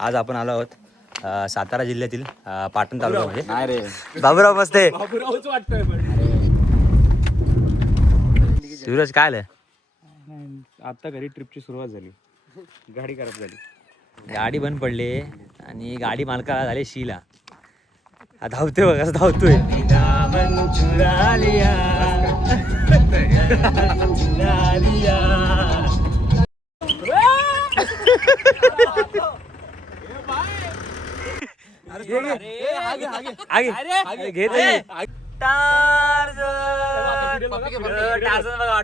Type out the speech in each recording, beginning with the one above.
आज आपण आलो आहोत सातारा जिल्ह्यातील पाटण तालुक्यामध्ये. नाही रे बाबूराव मस्ते. बाबूरावच वाटतोय पण सूरज काय आलं? आता घरी ट्रिपची सुरुवात झाली, गाडी खराब झाली, गाडी बंद पडली आणि गाडी मालकाला झाले शिला. हा धावतोय बघ, कसं धावतोय.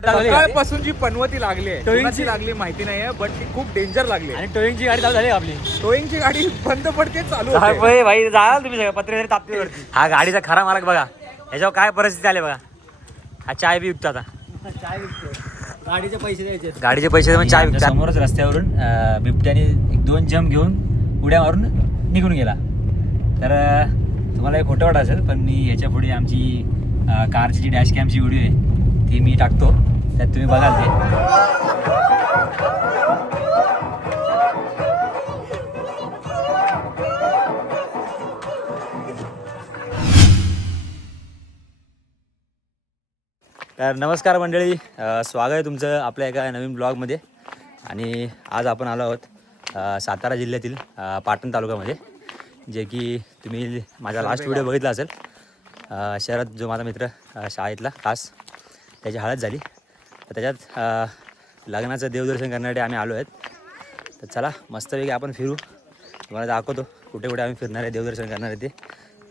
सकाळपासून जी पनवती लागली आहे, टोईंगची लागली माहिती नाहीये, बट ती खूप डेंजर लागली. आणि टोईंगची गाडी चालू झाली आपली. टोईंगची गाडी बंद पडते, चालू होते. भाई जाल तुम्ही पत्रे तापतीवरती. हा गाडीचा खरा मालक बघा, याच्यावर काय परिस्थिती आली बघा. हा चाय बी विकतो आता. गाडीचे पैसे द्यायचे. गाडीचे पैसे देऊन चाय विकतो. समोरच रस्त्यावरून बिबट्याने 1-2 जंप घेऊन उड्या मारून निघून गेला. तर तुम्हाला एक खोटं वाटत असेल, पण मी ह्याच्या पुढे आमची कारची जी डॅश कॅमची व्हिडिओ आहे ती मी टाकतो, त्यात तुम्ही बघाल ते. तर नमस्कार मंडळी, स्वागत आहे तुमचं आपल्या एका नवीन ब्लॉगमध्ये. आणि आज आपण आलो आहोत सातारा जिल्ह्यातील पाटण तालुक्यामध्ये, जे की तुम्ही माझा लास्ट व्हिडिओ बघितला असेल. शरद जो माझा मित्र शाळेतला खास, त्याची हळद झाली. तर त्याच्यात लग्नाचं देवदर्शन करण्यासाठी आम्ही आलो आहेत. तर चला मस्तपैकी आपण फिरू, तुम्हाला दाखवतो कुठे कुठे आम्ही फिरणार आहे, देवदर्शन करणार आहे ते.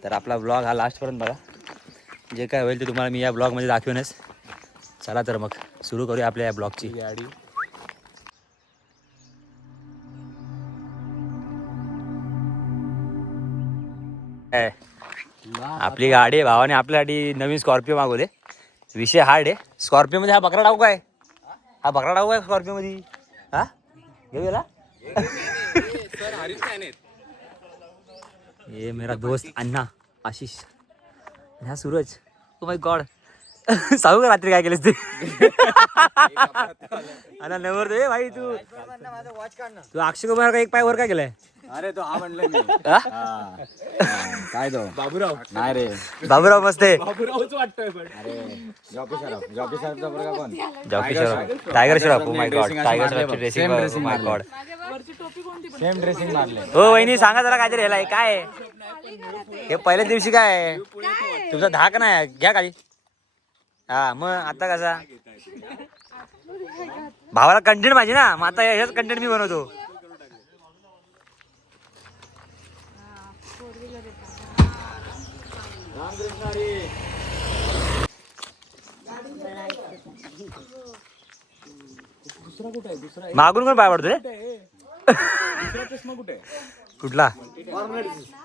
तर आपला ब्लॉग हा लास्टपर्यंत बघा, जे काय होईल ते तुम्हाला मी या ब्लॉगमध्ये दाखवेनच. चला तर मग सुरू करूया आपल्या या ब्लॉगची गाडी. आपली गाडी आहे, भावाने आपल्यासाठी नवीन स्कॉर्पिओ मागवले. विषय हार्ड आहे. स्कॉर्पिओ मध्ये हा बकरा टाकू काय? हा बकरा टाकू काय स्कॉर्पिओ मध्ये? हा घेऊ गेला. ये मेरा दोस्त अन्ना आशिष, हा सूरज. ओ माय गॉड, सांगू का रात्री काय केलेस ते? अण्णा नवर दे भाई. तू अक्षय कुमार का एक पाय वर काय केलाय? अरे तो हा म्हणलं मी. काय तो बाबूराव नाही रे बाबूराव मस्ते. बाबूरावच वाटतोय पण अरे जॉकी शरफचा पोरगा कोण? Jackie Shroff, Tiger Shroff. Oh my god, Tiger श्रॉफची dressing. Oh my god, same dressing मारले. हो वहिनी सांगा जरा काहीतरी ह्याला काय आहे? हे पहिल्याच दिवशी काय आहे तुमचा धाक नाही घ्या खाली. हा मग आता कसा भावाला कंटेंट पाहिजे ना, मग आता हेच कंटेंट मी बनवतो. मागून कोण पाय पडतो रे? चष्मा कुठे? कुठला?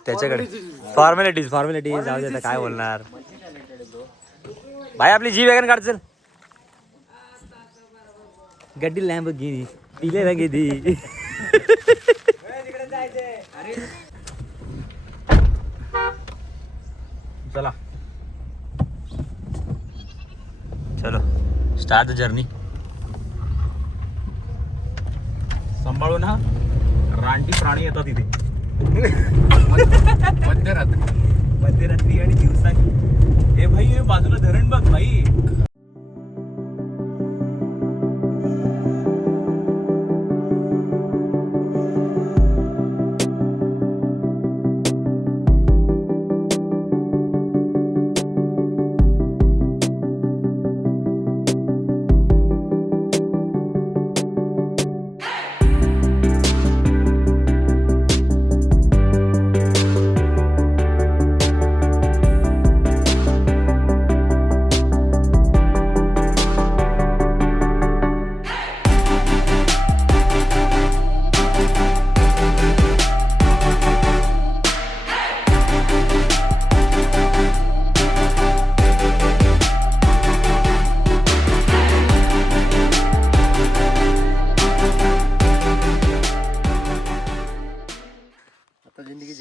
त्याच्याकडे फॉर्मॅलिटीज जाऊ दे, आता काय बोलणार भाई. आपली जी वॅगन काढ चल. गड्डी लॅम्ब गेली पिले रंगी दी. चला चलो स्टार्ट द जर्नी. सांभाळून हा, रानटी प्राणी येतात इथे मध्यरात्री आणि दिवसा. हे भाई हे बाजूला धरण बघ भाई.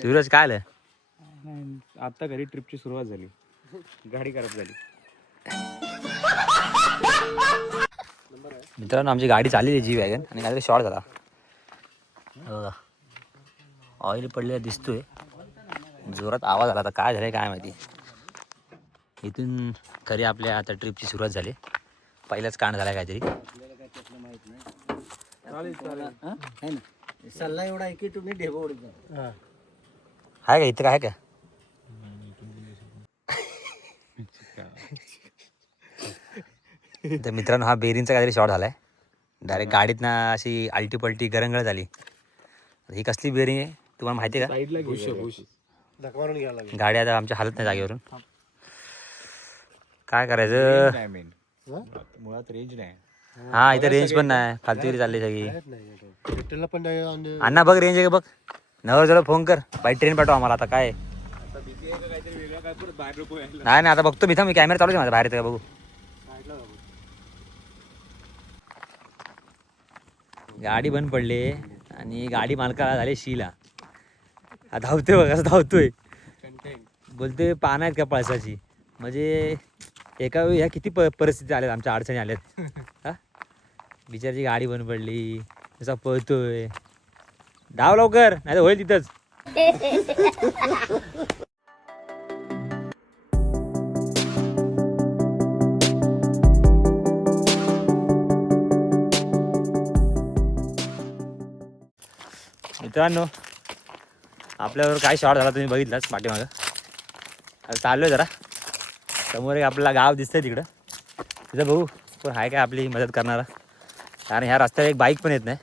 सूरज काय आलं? आता घरी ट्रिपची सुरुवात झाली, गाडी खराब झाली. मित्रांनो आमची गाडी चालली जी वॅगन आणि काहीतरी शॉर्ट झाला. ऑइल पडलेला दिसतोय. जोरात आवाज आला. आता काय झालंय काय माहिती. इथून खरी आपल्या आता ट्रिपची सुरुवात झाली. पहिलाच कांड झाला काहीतरी. सल्ला एवढा आहे की तुम्ही ढेबो उडीत आहे का इथं काय का? तर मित्रांनो हा बेरिंगचा काहीतरी शॉर्ट झालाय. डायरेक्ट गाडीत ना अशी आलटी पलटी गरंगळ झाली. ही कसली बेरिंग आहे तुम्हाला माहिती आहे धक्का मारून घ्यायला लागेल. का? गाडी आता आमच्या हालत नाही जागेवरून. काय करायचं? नाही मेन मुळात रेंज नाही. हा इथं रेंज पण नाही. फालतुगिरी चालली सगळी. विठ्ठलला पण अण्णा बघ रेंज आहे का बघ. नवर जरा फोन कर. बाई ट्रेन पाठवा आम्हाला. आता काय नाही आता बघतो मी. मी कॅमेरा चालू आहे माझा. बाहेर येतं का बघू. गाडी बंद पडली आणि गाडी मालकाला झाले शिला. हा धावतोय बघ कसं धावतोय. बोलते पान आहेत का पळसाची. म्हणजे एका वेळी ह्या किती परिस्थिती आल्यात आमच्या अडचणी आल्यात. हा बिचारची गाडी बंद पडली. तसा पळतोय. धाव लवकर नाही तर होईल तिथंच. मित्रांनो आपल्यावर काय शॉट झाला तुम्ही बघितलाच पाठीमागं. आता चाललो आहे जरा. समोर एक आपल्याला गाव दिसतंय तिकडं. तिथं बघू कोण आहे काय आपली मदत करणारा. कारण ह्या रस्त्यावर एक बाईक पण येत नाही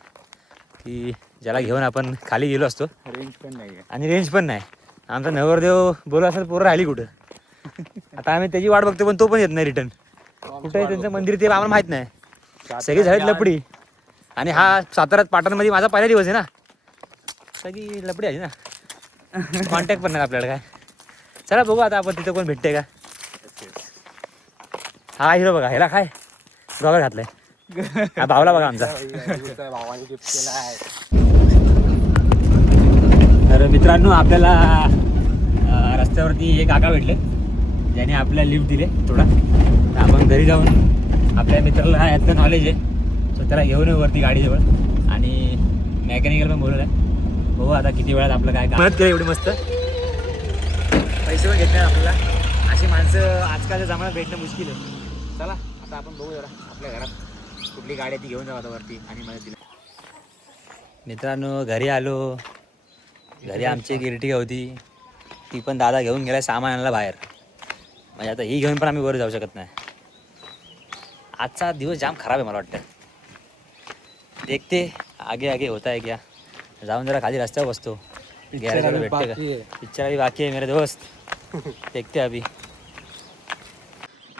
की ज्याला घेऊन आपण खाली गेलो असतो. रेंज पण नाही आहे. आणि रेंज पण नाही. आमचा नवरदेव बोलू असेल पोरं राहिली कुठं. आता आम्ही त्याची वाट बघतो पण तो पण येत नाही रिटर्न. कुठं आहे त्यांचं मंदिर ते आम्हाला माहीत नाही. सगळी झालीत लपडी. आणि हा साताऱ्यात पाटणमध्ये माझा पहिला दिवस आहे ना. सगळी लपडी आली ना. कॉन्टॅक्ट पण नाही आपल्याला काय. चला बघू आता आपण तिथं कोण भेटते का. हा हिरो बघा. ह्याला काय गॉगल घातलाय. हा भावला बघा आमचा. भावाने गिफ्ट केला आहे. तर मित्रांनो आपल्याला रस्त्यावरती एक काका भेटले ज्याने आपल्याला लिफ्ट दिले थोडा. तर आपण घरी जाऊन आपल्या मित्राला यातलं नॉलेज आहे सो त्याला घेऊन येऊ वरती गाडीजवळ. आणि मेकॅनिकल पण बोलवलं आहे. बघू आता किती वेळात आपलं काय मदत केलं एवढी मस्त. पैसे पण घेतले आपल्याला. अशी माणसं आजकालच्या जमान्यात भेटणं मुश्किल आहे. चला आता आपण बघू जरा आपल्या घरात कुठली गाडी आहे ती घेऊन जाऊ आता वरती आणि मदत दिली. मित्रांनो घरी आलो. घरी आमची एक इर्टिगा होती. ती पण दादा घेऊन गेला सामान आणायला बाहेर. म्हणजे आता ही घेऊन पण आम्ही वर जाऊ शकत नाही. आजचा दिवस जाम खराब आहे मला वाटतं. देखते आगे आगे होता है क्या. जाऊन जरा खाली रस्त्यावर बसतो. गॅरेजला भेटते का. पिक्चर अभी बाकी है मेरे दोस्त. देखते अभी.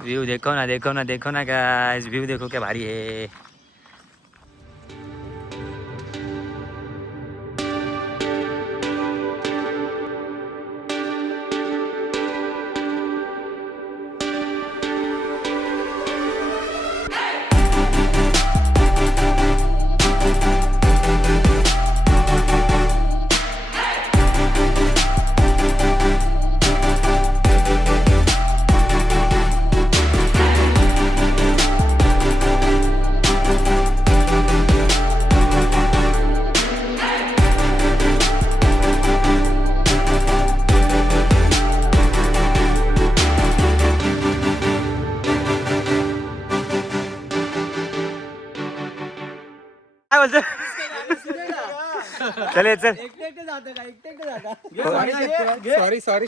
व्यू देखो ना देखो ना देखो ना गाइस. व्यू देखो क्या भारी है. काय बोलतो. चल चल. Sorry sorry.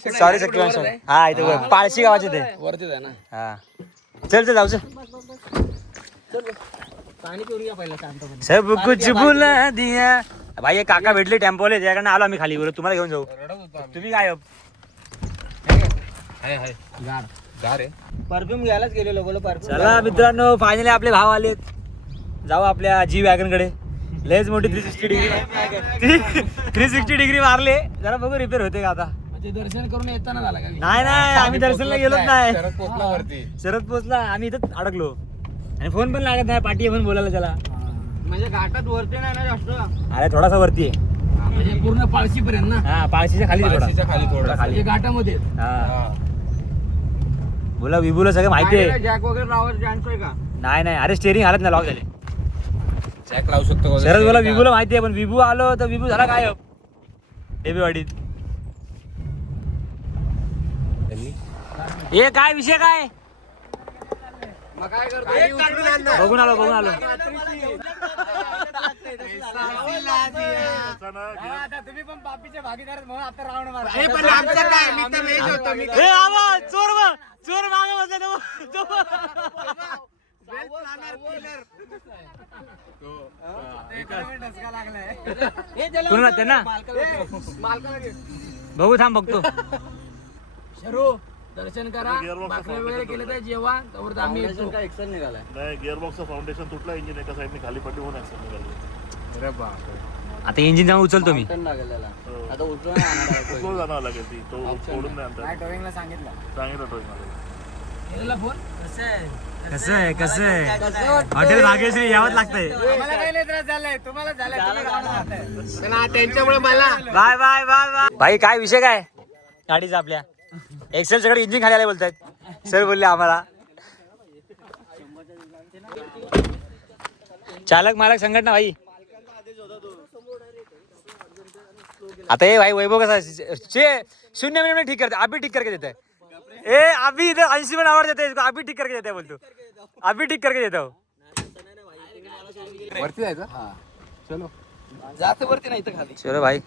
हा इथं पाळशी गावाचे ते वरतीच आहे ना. हा चल चल जाऊ चल. पाणी पिऊया पहिला शांत. सब कुछ भुला दिया. भाई एक काका भेटले टेम्पोले त्याकडनं आलो आम्ही खाली. बोलतो तुम्हाला घेऊन जाऊ. तुम्ही काय परफ्यूम घ्यायलाच गेलेलो बोलो परफ्यूम. चला मित्रांनो फायनली आपले भाव आलेत. जाऊ आपल्या जी वॅगन कडे. लयच मोठी 360 डिग्री मारले. जरा बघू रिपेअर होते का आता. म्हणजे दर्शन करून येताना झाला का. नाही नाही आम्ही दर्शनला गेलोच नाही. शरद पोचला वरती. शरद पोचला आम्ही इथं अडकलो. आणि फोन पण लागत नाही. पाठी पण बोलायला त्याला. म्हणजे घाटात वरती नाही ना जास्त. अरे थोडासा वरती आहे. म्हणजे पूर्ण पाळशी पर्यंत ना. हा पाळशीच्या खाली पाळशीच्या खाली थोडं म्हणजे घाटामध्ये. हा बोला विभूला सगळं माहिती आहे. जॅक वगैरे लावायचा चान्स आहे का. नाही नाही अरे स्टेरिंग हालत नाही. लॉक झाले. जॅक लावू शकतो. शरद बोला विभूला माहिती आहे पण विभू आलो तर विभू झाला गायब. टेबेवाडीत. हे काय विषय काय मग काय करतो बघून आलो तुम्ही पण बापीचे भागीदार म्हणून आता रावण मारा. ए आवाज चोर मागे बसले कोण त्यांना बघू थांब बघतो. शरू दर्शन करा भाकरी वगैरे केलं तर जेव्हा तर आम्ही एक्सेल निघालाय. नाही गिअरबॉक्सचं फाउंडेशन तुटलं इंजिन एका साईडने खाली पडली होऊन ऍक्सिडेंट निघाली. आता इंजिन जाऊन उचलतो मी. आता उचलून उचलून जाणार लागेल ती तो सोडून नाही आणता येत. टोईंगला सांगितलं सांगितलं टोईंगला. फोन कसं आहे हॉटेल भाग्यश्री यावंच लागतंय. मला काही नाही त्रास झालाय तुम्हाला झालाय त्यांच्यामुळे मला बाय बाय बाय बाय. भाई काय विषय काय गाडीचा आपल्या एक्सेल सगळं इंजिन खाली आले बोलतात सर बोलले आम्हाला. चालक मालक संघटना भाई. आता ये भाई वैभव कसा 0 मिनट में ठीक करते अभी ठीक करके देता है. ए अभी इधर 80 में आवाज देते हैं इसको अभी ठीक करके देता है बोलतो. अभी ठीक करके देता हो. वरती जायचं चलो. जास्त वरती नाही तर खाली. चलो भाई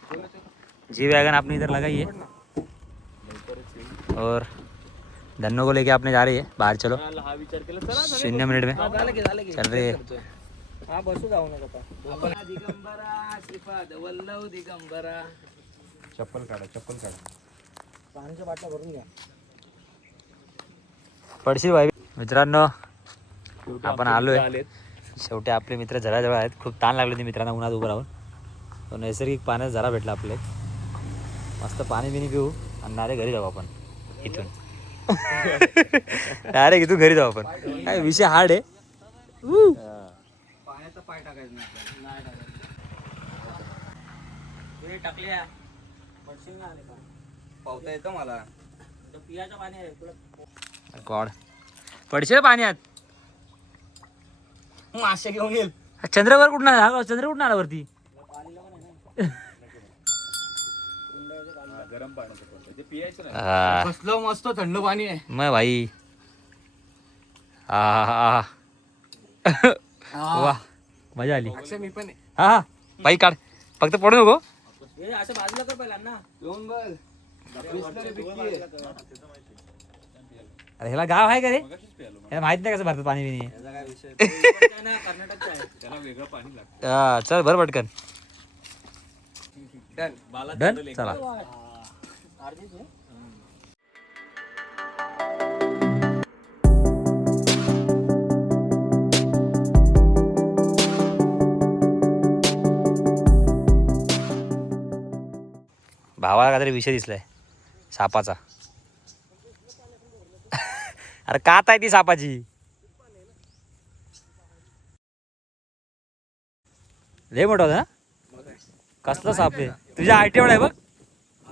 जी वैगन आपने इधर लगाई है और धन्नो को लेके आपने जा रही है बाहर. चलो 0 मिनट में चल रही है. हा बसू जाऊ नका. दिगंबरा श्रीपाद वल्लभ दिगंबरा. चप्पल काढा पाण्याच्या बाटल्या भरून घ्या. पडशील भाई. मित्रांनो आपण आलोय शेवटी. आपले मित्र जवळ आहेत. खूप ताण लागले ते मित्रांना उन्हात उभं राहून. तो नैसर्गिक पाण्याचा झरा भेटला आपले. मस्त पाणी बिणी पिऊ आणि डायरेक्ट घरी जाऊ आपण इथून. डायरेक्ट इथून घरी जाऊ आपण. काय विषय हार्ड आहे. पाण्याचा पाय टाकायचं नाही टाकल्या पडशील ना आले का पावता येतं मला. पियाचं पाणी आहे तुला. गॉड पडशील पाण्यात. मासे घेऊन येईल. चंद्रवर कुठून आला? चंद्र कुठून आला वरती? गरम पाण्याचं ते पियायचं नाही. हा, कसलं मस्त थंड पाणी आहे. मग भाई वा मजा आली. अक्षय मी पण हा हा भाई काढ फक्त पडू नको. असं बाजूला कर पहिला ना येऊन बघ. अरे ह्याला गाव आहे का रे? ह्याला माहित नाही कसं भरतात पाणी बिणी. कर्नाटकचा आहे. त्याला वेगळं पाणी लागतं. हा, चल भर पटकन. डन चला. भावाला काहीतरी विषय दिसलाय सापाचा. अरे कात आहे ती सापाची. लय मोठा होता ना. कसला साप आहे? तुझ्या हाईट एवढा आहे बघ.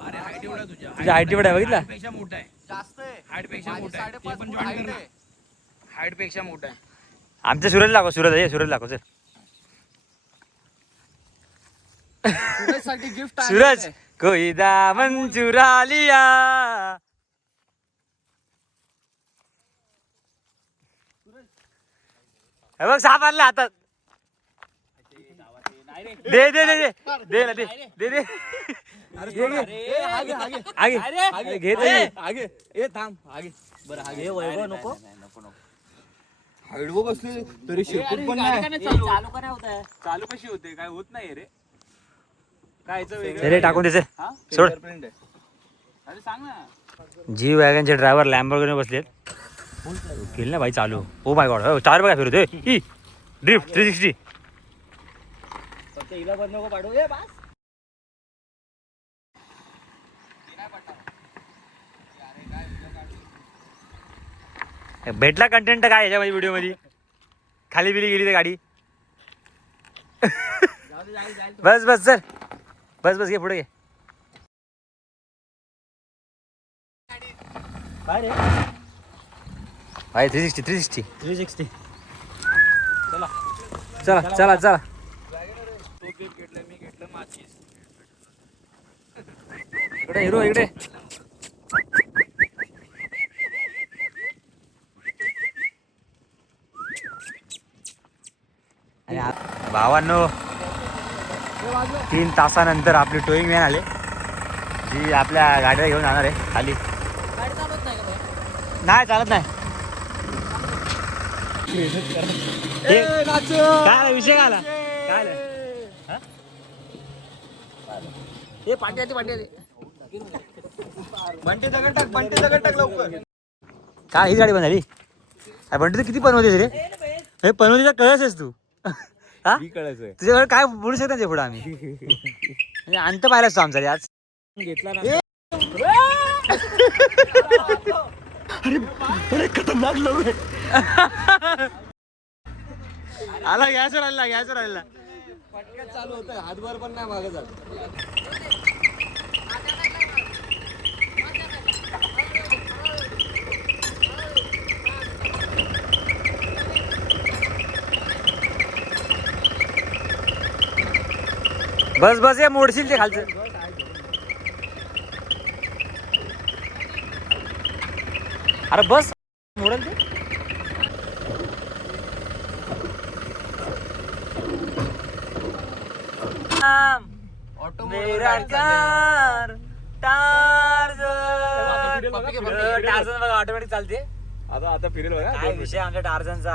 अरे हाईट एवढा तुझ्या हाईट एवढा आहे बघितला. पेक्षा मोठा आहे. जास्त आहे. हाईट पेक्षा मोठा आहे. ते पण हाईट पेक्षा मोठा आहे. आमच्या सूरज लागो. सूरज लागो चल. साठी गिफ्ट सूरज कोई दामन चुरा लिया. हे बघ साप आणला हातात. दे दे दे दे दे ना, दे दे दे. आगे घे दे. आगे ए थांब आगे. बरं आगे वैभव नको. हाईट बघ असली तरी शेपूट पण नाही. चालू का नाही होत आहे? चालू कशी होते काय होत नाही रे. काय दे रे टाकून दे सोड. अरे सांग ना. जी वॅगनचे ड्रायव्हर लॅम्बोर्गिनी बसलेत. केलं ना भाई चालू. ओ माय गॉड चार बघा फिरतोय. ड्रिफ्ट 360. फक्त हिला बंद नको पाडू. ए बस. भेटला कंटेंट काय याच्यामध्ये व्हिडिओ मध्ये. खाली बिली गेली तर गाडी. बस बस चल. बस घे पुढे घे. काय रे भाई 360. चला. तो केक घेतलं मी घेतलं माचीस. इकडे हिरो इकडे. भावांनो 3 तासानंतर आपली टोईंग व्हॅन आले, जी आपल्या गाडीला घेऊन जाणार आहे खाली. नाही चालत नाही. काय विषय काय आला? काय आलं? हा? हे पाठी आली पाठी आली. बंटी दगड टाक लवकर. काय ही गाडी बनवली? बंटी तू किती बनवतेस रे? हे बनवतीचा कळस आहेस तू. हा कळायचंय तुझ्याकडे काय बोलू शकता ते पुढे आम्ही म्हणजे अंत पाहिलाच तो आमचा रे आज घेतला ना. अरे खतरनाक लोक आला गॅसवर आलेला पटकन चालू होतं, हातभर पण नाही मागे जात. बस बस हे मोडशील ते खालचं. अरे बस मोडल ते. मेरा कार टार्झन बघा ऑटोमॅटिक चालते. आता फिरेल बघा. काय विषय आमच्या टार्झनचा.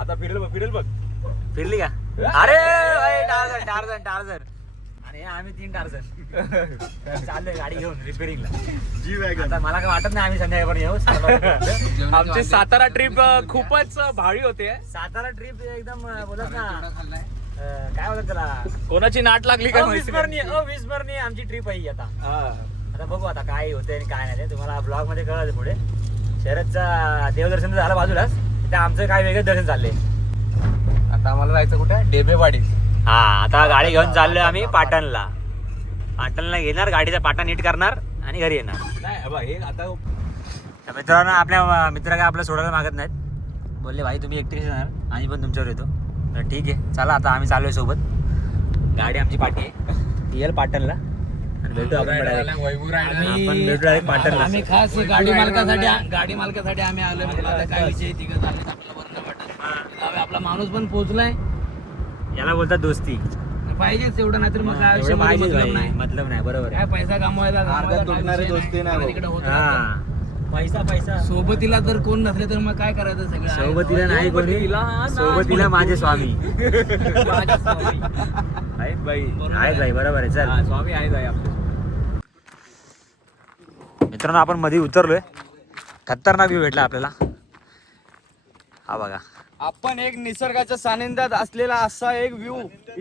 आता फिरेल बघ. फिरली का? अरे टार्झन आणि आम्ही 3 टार्झन चाललोय गाडी घेऊन रिपेअरिंगला. जी वॅगन. आता मला काय वाटत नाही आम्ही संध्याकाळपर्यंत येऊ. आमची सातारा ट्रिप खूपच भारी होते. सातारा ट्रिप एकदम बोलत ना काय बोलत त्याला कोणाची नाट लागली का अविस्मरणीय आमची ट्रिप आहे ही. आता बघू आता काय होते आणि काय नाही ते तुम्हाला ब्लॉग मध्ये कळलं पुढे. शरदचा देवदर्शन झालं बाजूलाच, तिथे आमचं काय वेगळं दर्शन चाललंय. आता आम्हाला जायचं कुठे? डेबेवाडी. हा आता गाडी घेऊन चाललोय आम्ही पाटणला घेणार, गाडीचा पाटा नीट करणार आणि घरी येणार. नाही हे आता मित्रांनो आपल्या मित्र काय आपल्याला सोडायला मागत नाहीत. बोलले भाई तुम्ही एकटे येणार, आम्ही पण तुमच्यावर येतो. तर ठीक आहे चला आता आम्ही चाललोय सोबत. गाडी आमची पाठी आहे येईल पाटणला आणि भेटू आपण डायरेक्ट पाटणला. आम्ही खास गाडी मालकासाठी आम्ही आलोय. काय विषय तिघं चालले आपल्याला बरं नाही वाटत. आपला माणूस पण पोहोचलाय. याला बोलतात दोस्ती पाहिजेच एवढं, नाहीतर मग काय एवढं पाहिजे मतलब नाही. मतलब नाही. बरोबर काय आहे. पैसा कमवायला अर्ध्यात तुटणारी दोस्ती नाही भाऊ. तिकडे होत हा पैसा सोबतीला तर कोण नसले तर मग काय करायचं सगळं. सोबतीला नाही कोणी, सोबतीला माझे स्वामी आहेत बाई. आहेत बाई. बरोबर आहे. चल स्वामी आहेत बाई आपले. मित्रांनो आपण मध्ये उतरलोय. खतरनाक व्ह्यू भेटला आपल्याला. हा बघा. आपण एक निसर्गाच्या सानिध्यात असलेला असा एक व्ह्यू.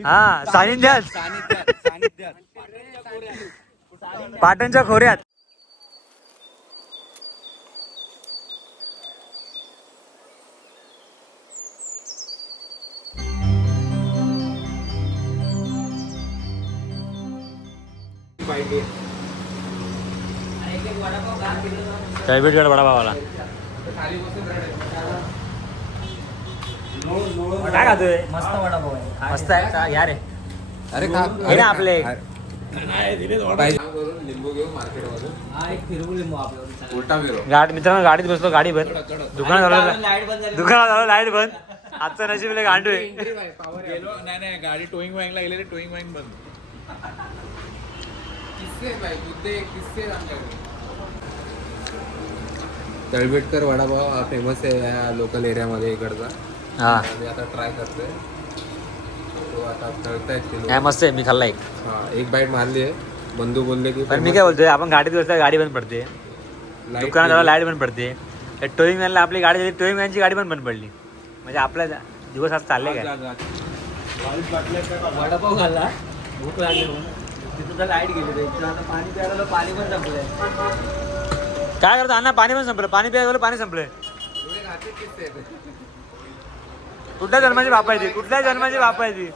हा सानिध्यात पाटणच्या खोऱ्यात. कैबेटगड वडापावाला काय खातोय? मस्त वडापाव आहे. मस्त आहे का? या रे अरे हे ना आपले लिंबू घेऊ मार्केटमधून. हा एक फिरवू लिंबू आपल्याला. उलटा फिरव. गाडी मित्रांनो गाडीत बसलो, गाडी बंद, दुकानात झालं लाईट बंद. आजचं नशीब लय गांडू आहे. गेलो नाही गाडी टोईंग वॅंगला गेले, टोईंग वॅंग बंद. तळबेटकर वडापाव हा फेमस आहे या लोकल एरियामध्ये इकडचा. हा मी आता ट्राय करतोय. तो आता तळतायत ते लोक. काय मस्त आहे. मी खाल्ला एक. हा एक बाईट मारली आहे. बंधू बोलले की पण मी काय बोलतोय, आपण गाडीत बसल्या गाडी बंद पडते, दुकानात झाला लाईट बंद पडते. टोईंग वॅनला आपली गाडी झाली, टोईंग वॅनची गाडी पण बंद पडली. म्हणजे आपला दिवस आज चालले काय. वडापाव खाल्ला, भूक लागली म्हणून तिथं तर लाईट गेली. आता पाणी प्यायला पाणी पण संपलंय. काय करतो अण्णा? पाणी पण संपलं. पाणी प्यायला पाणी संपलंय. कुठल्या जन्माची बाप आहे ती? कुठल्या जन्माची बाप आहे ती?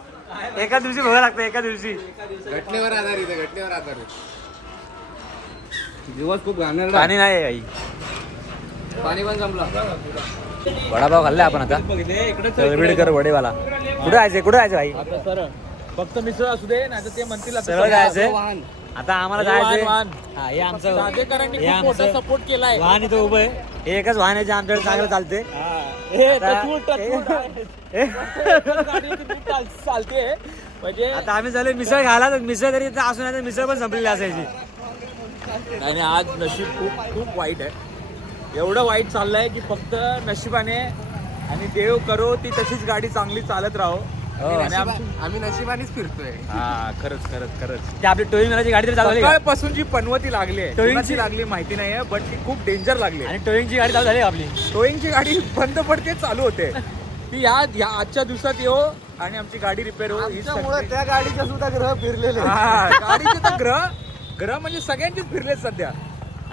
एका दिवशी बघायला लागतं, एका दिवशी. घटनेवर आधारित आहे, घटनेवर आधारित. दिवस खूप घाणेरडा. पाणी नाही आई. पाणी पण संपलं. वडापाव खाल्लाय आपण आता. तळबेडकर वडेवाला. कुठे जायचंय? कुठे जायचं भाई? फक्त मिसळ असू दे नाही तर ते म्हणतील आता सरळ जायचंय. वाहन. आता आम्हाला वाहन, जायचंय. वाहन. हा, हे आमचं साजेकरांनी हे खूप मोठा आमचं सपोर्ट केलाय. वाहन इथं उभं आहे. हे एकच वाहन आहे जे आमच्याकडे चांगलं चालते. हे आता- चालते म्हणजे आता आम्ही झाले मिसळ खायला, तर मिसळ तरी इथं असून नाही तर मिसळ पण संपलेली असायची. आणि आज नशीब खूप खूप वाईट आहे. एवढं वाईट चाललंय की फक्त नशिबाने आणि देव करो ती तशीच गाडी चांगली चालत राहो. आणि आम्ही नशिबानेच फिरतोय. हा खरंच खरंच खरंच ती आपली टोईंग वाल्याची गाडी तरी चालू झाली का? सकाळपासून जी पनवती लागली आहे टोईंगची- कोणाची लागली माहिती नाहीये बट ती खूप डेंजर लागली आहे. आणि टोईंगची गाडी चालू झाली का आपली? टोईंगची गाडी बंद पडते चालू होते ती या आजच्या दिवसात येऊ आणि आमची गाडी रिपेअर हो ही सगळी- त्या गाडीच्या सुद्धा ग्रह फिरलेले. हा, गाडीचे तर ग्रह म्हणजे सगळ्यांचेच फिरलेत सध्या.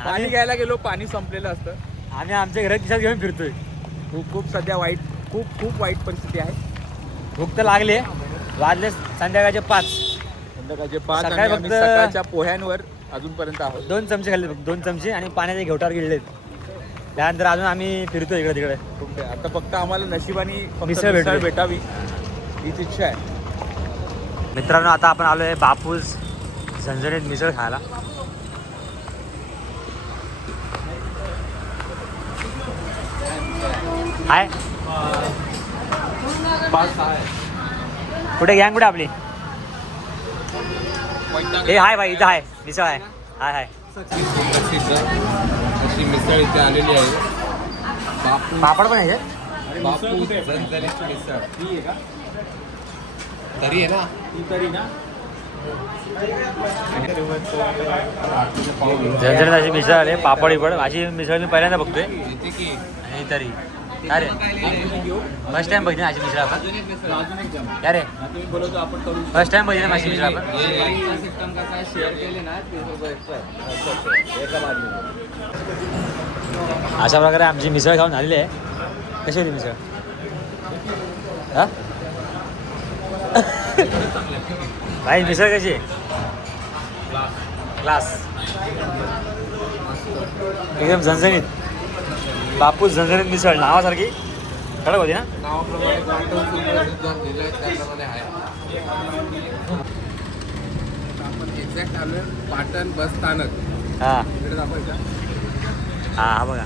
पाणी घ्यायला गेलो पाणी संपलेलं असतं. आम्ही आमच्या घरात खिशात घेऊन फिरतोय. खूप खूप सध्या वाईट खूप वाईट परिस्थिती आहे. भूक तर लागली. वाजले संध्याकाळचे 5. संध्याकाळचे 5 आणि सकाळी आम्ही फक्त- सकाळच्या पोह्यांवर अजूनपर्यंत आहोत. 2 चमचे खाल्ले, 2 चमचे आणि पाण्याचे घेवटावर गिळलेत. त्यानंतर अजून आम्ही फिरतोय इकडे तिकडे. खूप आता फक्त आम्हाला नशिबाने फक्त मिसळ मिसळ भेटली. भेटावी हीच इच्छा आहे. मित्रांनो, आता आपण आलोय बापूस झणझणीत मिसळ खायला. हाय कुठे गँग कुठे आपली? हे हाय भाई, इथं आहे मिसळ आहे. हाय हाय. प्रसिद्ध अशी मिसळ इथे आलेली आहे. पापड पण आहे. बापू झणझणीत मिसळ तरी आहे ना झणझणीत अशी मिसळ आली. पापड बिपड अशी मिसळ मी पहिल्यांदा बघतोय. येते की आणि तरी अरे फर्स्ट टाइम बघितली अशी मिसळ आपण. अरे फर्स्ट टाइम बघितली अशी मिसळ आपण. शेअर केले ना अशा प्रकारे आमची मिसळ खाऊन झालेली आहे. कशी होती मिसळ? हा भाई मिसळ कशी आहे? क्लास एकदम झणझणीत. बापूस झणझणीत मिसळ नावासारखी कडक होती ना. नावाप्रमाणे पाठवून दिलं आहे त्याप्रमाणे आहे. आपण एक्झॅक्ट आलोय पाटण बस स्थानक. हा इकडे दाखवायचं हा बघा.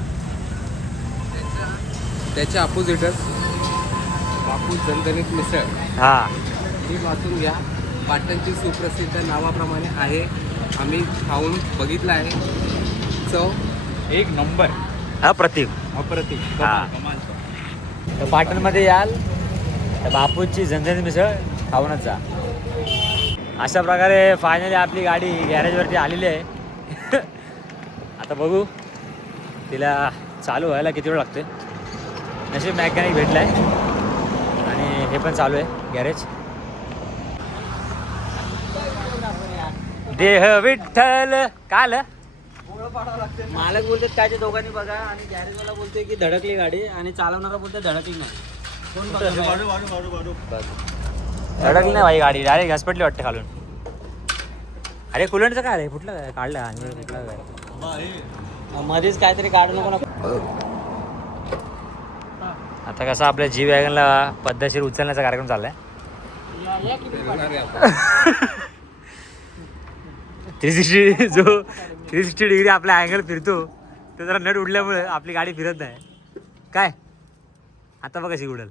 त्याच्या अपोजिटच बापू झणझणीत मिसळ हा ही वाचून घ्या. पाटणची सुप्रसिद्ध नावाप्रमाणे आहे. आम्ही खाऊन बघितलं आहे. चव एक नंबर अप्रतिम. अप्रतिम हा. तर पाटणमध्ये याल तर बापूची झणझणीत मिसळ खाऊनच जा. अशा प्रकारे फायनली आपली गाडी गॅरेजवरती आलेली आहे. आता बघू तिला चालू व्हायला किती वेळ लागते. नशीब मॅकॅनिक भेटला आहे आणि हे पण चालू आहे गॅरेज. देह विठ्ठल काल मालक बोलतात काय ते दोघांनी बघा आणि गॅरेजवाला बोलतोय की धडकली गाडी आणि चालवणारा बोलतोय धडकली नाही. कोण बघा? धडकली नाही भाई गाडी, डायरेक्ट घसपटली वाटते खालून. अरे कुलंटचं काय रे? कुठलं काय काढलं आणि कुठलं काय मध्येच काहीतरी काढू नको ना. आता कसं आपल्या जी वॅगनला पद्धतशीर उचलण्याचा कार्यक्रम चाललाय. 360 जो 360 डिग्री आपला अँगल फिरतो तो जरा नट उडल्यामुळे आपली गाडी फिरत नाही. काय आता बघा कशी उडल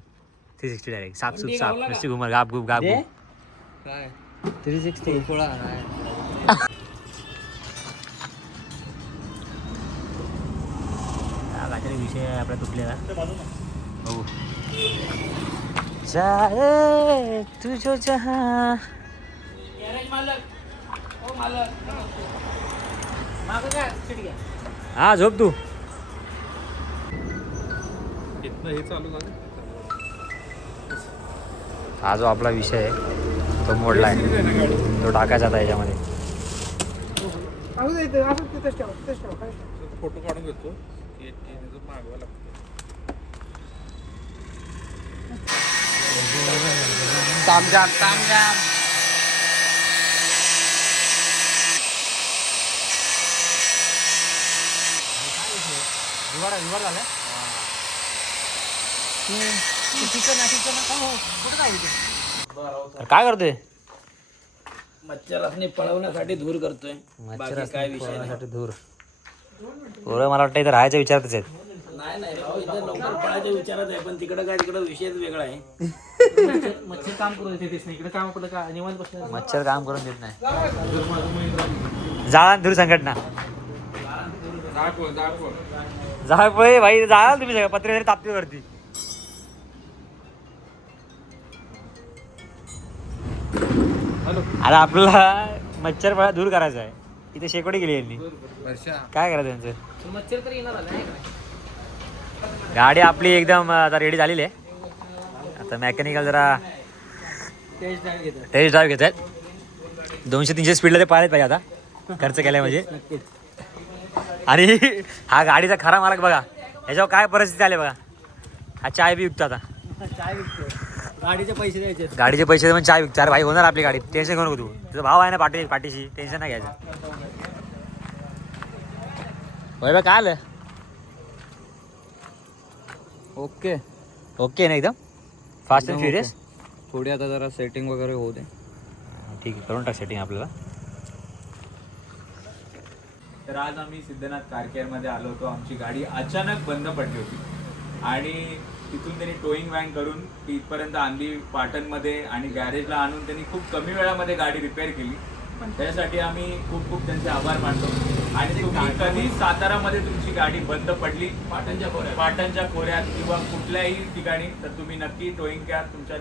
360 डायरेक्ट साप सूप साप नुसती घुमर गाप गुप गाप गुप. काय 360 पोळा काहीतरी विषय आपला तुटलेला बघू. जाए तू जो जहां. हा झोप तू. हे चालू झालं. हा जो आपला विषय आहे तो मोडला आहे. तो टाकायचा आता याच्यामध्ये. फोटो काढून घेतो मागवा लागतो. तामजाम तामजाम. जुगार झालं. काय करतोय? मच्छरासनी पळवण्यासाठी धूर करतोय. बाकी काय विषय नाही. धूर पोरं मला वाटतं इथं राहायचा विचारतच आहेत. नाही भाऊ, इथे लवकर पळायच्या विचारात आहे, पण तिकडं काय, तिकडं विषयच वेगळा आहे. मच्छर काम करून देते इकडे काम आपलं का निवांत बसलं. मच्छर काम करून देत नाही. जाळा धूर संघटना जाळ भाई जाळाल तुम्ही सगळं पत्रे वगैरे तापते वरती. आता आपल्याला मच्छर पळा दूर करायचा आहे. इथे शेकोडी गेली यांनी. काय करायचं त्यांचं. मच्छर तर येणार नाही. गाडी आपली एकदम आता रेडी झालेली आहे. आता मेकॅनिकल जरा टेस्ट ड्राईव्ह घेतात. टेस्ट ड्राईव्ह घेत आहेत. 200-300 स्पीडला ते पाहिलेच पाहिजे आता खर्च केलाय म्हणजे. आणि हा गाडीचा खरा मालक बघा, याच्यावर काय परिस्थिती आली बघा. हा चाय बी विकतो आता. चाय विकतो, गाडीचे पैसे द्यायचे. गाडीचे पैसे पण चाय विकतो. अरे भाई होणार आपली गाडी, टेन्शन घेऊ नको तू. तुझा भाव आहे ना पाठीशी, टेन्शन नाही घ्यायचं. होय बा काय आलं. ओके ओके ना एकदम फास्ट अँड फ्युरियस. थोडी आता जरा सेटिंग वगैरे होऊ दे. ठीक आहे, करून टाक सेटिंग आपल्याला. तर आज आम्ही सिद्धनाथ कार केअरमध्ये आलो होतो. आमची गाडी अचानक बंद पडली होती आणि तिथून त्यांनी टोईंग व्हॅन करून ती इथपर्यंत आणली पाटणमध्ये आणि गॅरेजला आणून त्यांनी खूप कमी वेळामध्ये गाडी रिपेअर केली. त्यासाठी आम्ही खूप खूप त्यांचे आभार मानतो. आणि तुम्ही कधी सातारामध्ये तुमची गाडी बंद पडली पाटणच्या खोऱ्यात किंवा कुठल्याही ठिकाणी तर तुम्ही नक्की टोईंग कॅर तुमच्या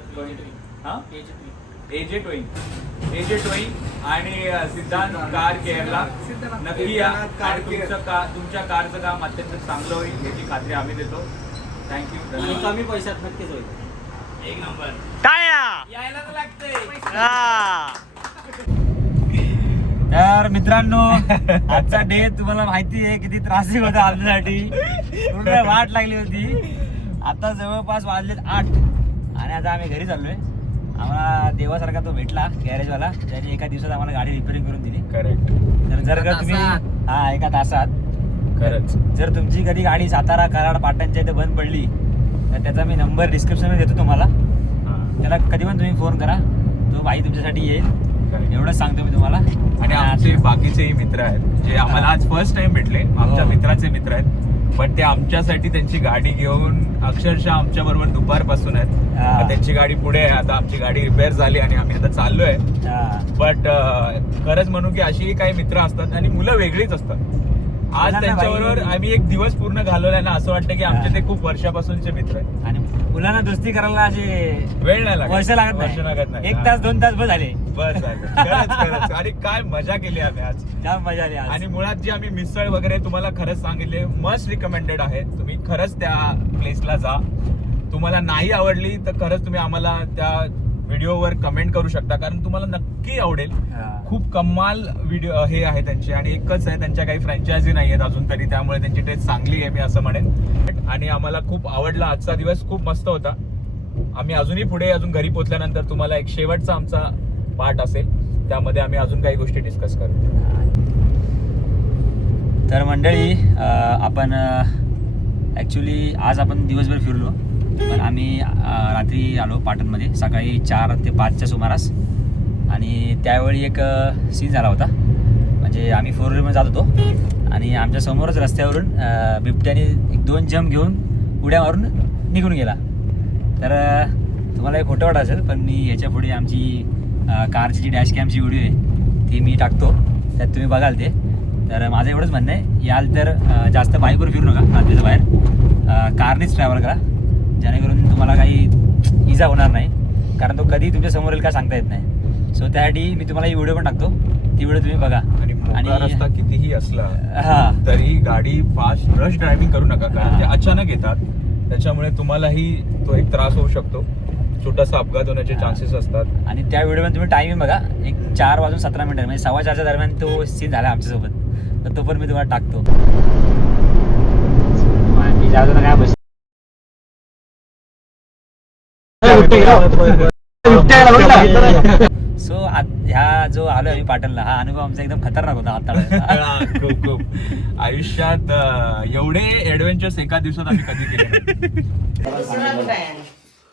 एजे टोईंग आणि सिद्धांत कार केअरला नक्की या. आणि तुमच्या कारचं काम अत्यंत चांगलं होईल याची खात्री आम्ही देतो. थँक्यू. कमी पैशात नक्कीच होईल. एक नंबर. टाळ्या. यायला तर लागतंय. तर मित्रांनो, आजचा डे तुम्हाला माहिती आहे किती त्रासिक होता आमच्यासाठी. पूर्ण वाट लागली होती. आता जवळपास वाजलेत 8 आणि आता आम्ही घरी चाललोय. आम्हाला देवासारखा तो भेटला गॅरेजवाला, त्याने एका दिवसात आम्हाला गाडी रिपेअरिंग करून दिली. करेक्ट. तर जर का तुम्ही एका तासात खरंच जर तुमची कधी गाडी सातारा कराड पाटणच्या इथे बंद पडली तर त्याचा मी नंबर डिस्क्रिप्शनमध्ये देतो तुम्हाला. त्याला कधी पण तुम्ही फोन करा, तो बाई तुमच्यासाठी येईल. एवढंच सांगतो मी तुम्हाला. आणि आमचे बाकीचेही मित्र आहेत जे आम्हाला आज फर्स्ट टाइम भेटले. आमच्या मित्राचे मित्र आहेत, पण ते आमच्यासाठी त्यांची गाडी घेऊन अक्षरशः आमच्या बरोबर दुपारपासून आहेत. त्यांची गाडी पुढे आहे. आता आमची गाडी रिपेअर झाली आणि आम्ही आता चाललोय. बट खरंच म्हणू की अशी काही मित्र असतात आणि मुलं वेगळीच असतात. आज त्यांच्याबरोबर आम्ही एक दिवस पूर्ण घालवलाय ना, असं वाटतं की आमचे ते खूप वर्षापासूनचे मित्र आहेत. आणि मुलांना दोस्ती करायला असे वेळ नाही लागत, वर्ष लागत नाही. 1 तास 2 तास बस झाले. बस झालं. खरंच. आणि काय मजा केली आम्ही आज. जाम मजा आली आज. आणि मुळात जी आम्ही मिसळ वगैरे तुम्हाला खरंच सांगितले, मस्ट रिकमेंडेड आहे. तुम्ही खरंच त्या प्लेसला जा. तुम्हाला नाही आवडली तर खरंच तुम्ही आम्हाला त्या व्हिडिओवर कमेंट करू शकता, कारण तुम्हाला नक्की आवडेल. खूप कमाल व्हिडिओ हे आहे त्यांचे. आणि एकच आहे, त्यांच्या काही फ्रँचायझी नाही आहेत अजून तरी, त्यामुळे त्यांची टेस्ट चांगली आहे मी असं म्हणेन. आणि आम्हाला खूप आवडला आजचा दिवस, खूप मस्त होता. आम्ही अजूनही पुढे अजून घरी पोहोचल्यानंतर तुम्हाला एक शेवटचा आमचा पार्ट असेल, त्यामध्ये आम्ही अजून काही गोष्टी डिस्कस करू. तर मंडळी, आपण ॲक्च्युली आज आपण दिवसभर फिरलो, पण आम्ही रात्री आलो पाटणमध्ये सकाळी 4 ते 5च्या सुमारास. आणि त्यावेळी एक सीन झाला होता. म्हणजे आम्ही 4 व्हीलरमध्ये जात होतो आणि आमच्या समोरच रस्त्यावरून बिबट्याने 1-2 जंप घेऊन उड्या मारून निघून गेला. तर तुम्हाला एक खोटं वाटत असेल, पण मी ह्याच्या पुढे आमची कारची जी डॅश कॅमची व्हिडिओ आहे ती मी टाकतो, त्यात तुम्ही बघाल ते. तर माझं एवढंच म्हणणं आहे, याल तर जास्त बाईकवर फिरू नका रात्रीच्या बाहेर, कारनेच ट्रॅव्हल करा, जेणेकरून तुम्हाला काही इजा होणार नाही. कारण तो कधी तुमच्या समोर येईल का सांगता येत नाही. सो त्यासाठी मी तुम्हाला ही व्हिडिओ पण टाकतो, ती व्हिडिओ तुम्ही बघा. आणि रस्ता कितीही असला हां तरी गाडी फास्ट रश ड्रायव्हिंग करू नका, कारण ते अचानक येतात. त्याच्यामुळे तुम्हालाही तो एक त्रास होऊ शकतो. छोटासा अपघात होण्याचे चान्सेस असतात. आणि त्या व्हिडिओमध्ये तुम्ही टायमिंग बघा, एक 4:17 म्हणजे 4:15च्या दरम्यान तो सीन झाला आमच्यासोबत. तर तो पण मी तुम्हाला टाकतो. काय बस सो ह्या जो आलो आम्ही पाटणला, हा अनुभव आमचा एकदम खतरनाक होता आता. खूप आयुष्यात एवढे ऍडव्हेंचर्स एका दिवसात आम्ही कधी केले.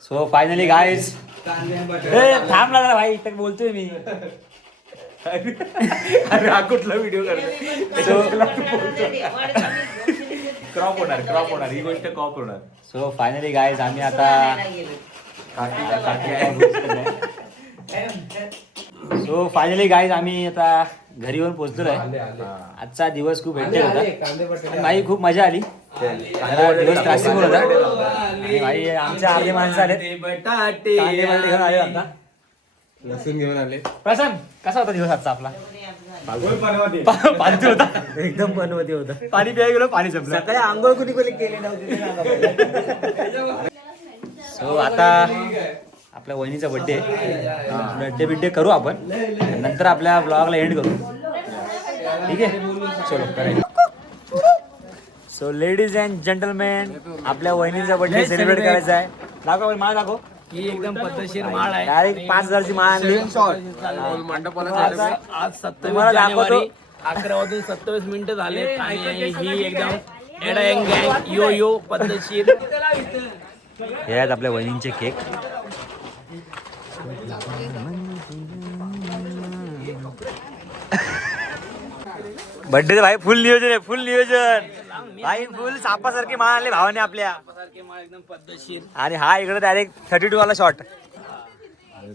सो फायनली गाईज, थांबला जरा भाई, तर बोलतोय मी. अरे हा कुठला व्हिडिओ करतो क्रॉप होणार ही गोष्ट क्रॉप होणार. सो फायनली गाईज आम्ही आता सो फायनली गाईज आम्ही आता घरी येऊन पोहोचलो आहे. आजचा दिवस खूप हेक्टिक होता आणि भाई खूप मजा आली. जरा दिवस त्रासिक होता आणि भाई आमच्या अर्धे माणसं आले कांदे बटाटे घेऊन आले आता. लसूण घेऊन आले. प्रशांत कसा होता दिवस आजचा आपला? पाणी होता एकदम बनवती होता. पाणी प्यायला गेलो पाणी संपलं. सकाळी आंघोळ कुणी कोणी केली नव्हती. सो आता आपल्या वहिनीचा बर्थडे बिड्डे करू आपण नंतर आपल्या ब्लॉगला एंड करू. ठीक आहे चलो करायचं. सो लेडीज अँड जेंटलमॅन आपल्या वहिनीचा बर्थडे सेलिब्रेट करायचा आहे. दाखव माळ दाखव. ही एकदम पद्धतशीर माळ आहे. डायरेक्ट 5,000ची माळ आणली. आज 27 तुम्हाला दाखवतो. जानेवारी 11:27 झाले आणि ही एकदम एडायंग गँग यो यो पद्धतशीर. हे आहेत आपल्या वहिनींचे केक. बर्थडे भाई फुल नियोजन आहे फुल नियोजन. भाई फुल सापासारखी माळ आणली भावाने आपल्या. एकदम पद्धतशीर. आणि हा इकडे डायरेक्ट 32 वाला शॉट.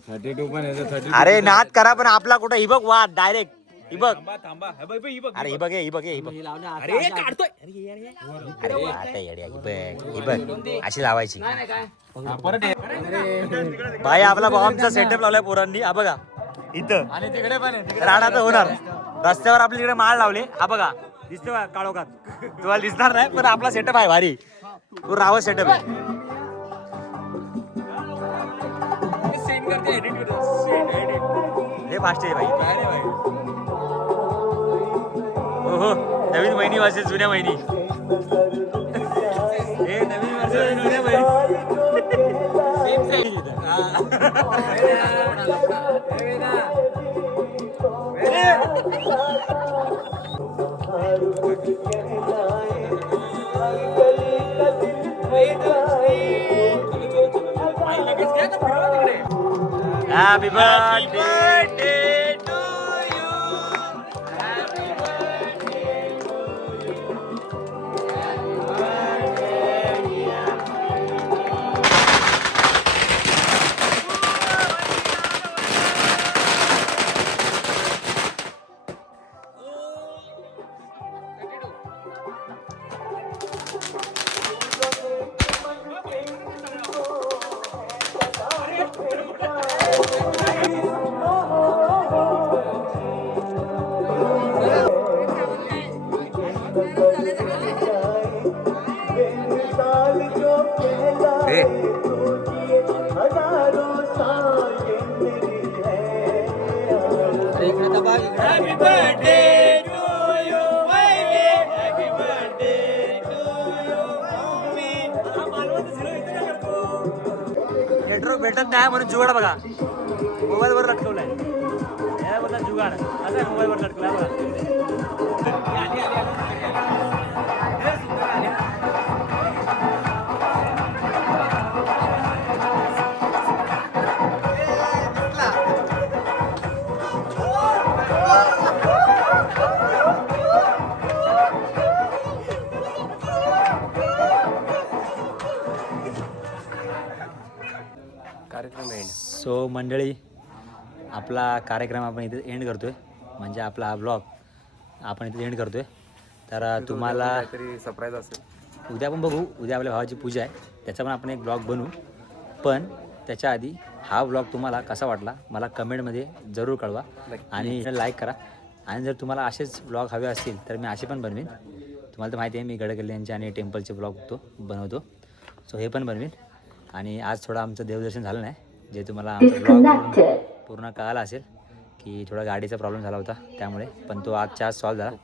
32 पण आहे 32. अरे नाद करा पण आपला कुठं ही बघ वाद डायरेक्ट ही बघ. थांबा ही बघ. अरे ही बघ ही बघ ही बघ. अरे काढतोय. अरे आता येड्या ही बघ अशी लावायची. भाई आपला बॉम्बचा सेटअप लावलाय पोरांनी. हा बघा इथं आणि तिकडे पण राडा तर होणार. रस्त्यावर आपल्या तिकडे माळ लावले. हा बघा दिसतो का काळोखात तुम्हाला दिसणार नाही पण आपला सेटअप आहे भारी. तो रावत सेटअप आहे. हे फास्ट आहे भाई. हो हो नवीन महिनी वाजते जुन्या महिनी. हे नवीन वर्ष जुन्या महिनी. Happy birthday to you. Happy birthday to you. Happy birthday to you, baby. Happy birthday to you, mommy. Network भेटत नाही म्हणून जुगाड बघा मोबाईल वर लटकवलाय. या बघा जुगाड असा मोबाईल वर लटकवलाय बघा. सो मंडळी आपला कार्यक्रम आपण इथे एंड करतोय. म्हणजे आपला हा ब्लॉग आपण इथे एंड करतोय. तर तुम्हाला काहीतरी सरप्राईज असेल. उद्या पण बघू. उद्या आपल्या भावाची पूजा आहे त्याचा पण आपण एक ब्लॉग बनवू. पण त्याच्या आधी हा ब्लॉग तुम्हाला कसा वाटला मला कमेंटमध्ये जरूर कळवा आणि लाईक करा. आणि जर तुम्हाला असेच ब्लॉग हवे असतील तर मी असे पण बनवीन. तुम्हाला तर माहिती आहे मी गडकिल्ल्यांचे आणि टेम्पलचे ब्लॉग बनवतो. सो हे पण बनवीन. आणि आज थोडं आमचं देवदर्शन झालं नाही जे तुम्हाला आमचा ब्लॉग पूर्ण कळाला असेल की थोडा गाडीचा प्रॉब्लेम झाला होता त्यामुळे. पण तो आजच्या आज सॉल्व्ह झाला.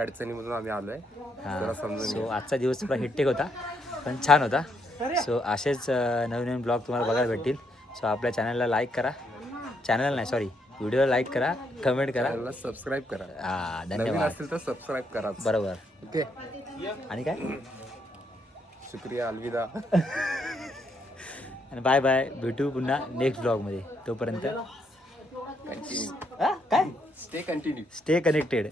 अडचणीमधून आम्ही आलोय. सो आजचा दिवस थोडा हेक्टिक होता पण छान होता. सो असेच नवीन नवीन ब्लॉग तुम्हाला बघायला भेटतील. सो आपल्या चॅनलला लाईक करा. चॅनल नाही सॉरी व्हिडिओला लाईक करा कमेंट करा सबस्क्राईब करा. धन्यवाद असेल तर सबस्क्राईब करा. बरोबर. ओके आणि काय शुक्रिया अलविदा. आणि बाय बाय भेटू पुन्हा नेक्स्ट ब्लॉगमध्ये. तोपर्यंत काय स्टे कंटिन्यू स्टे कनेक्टेड.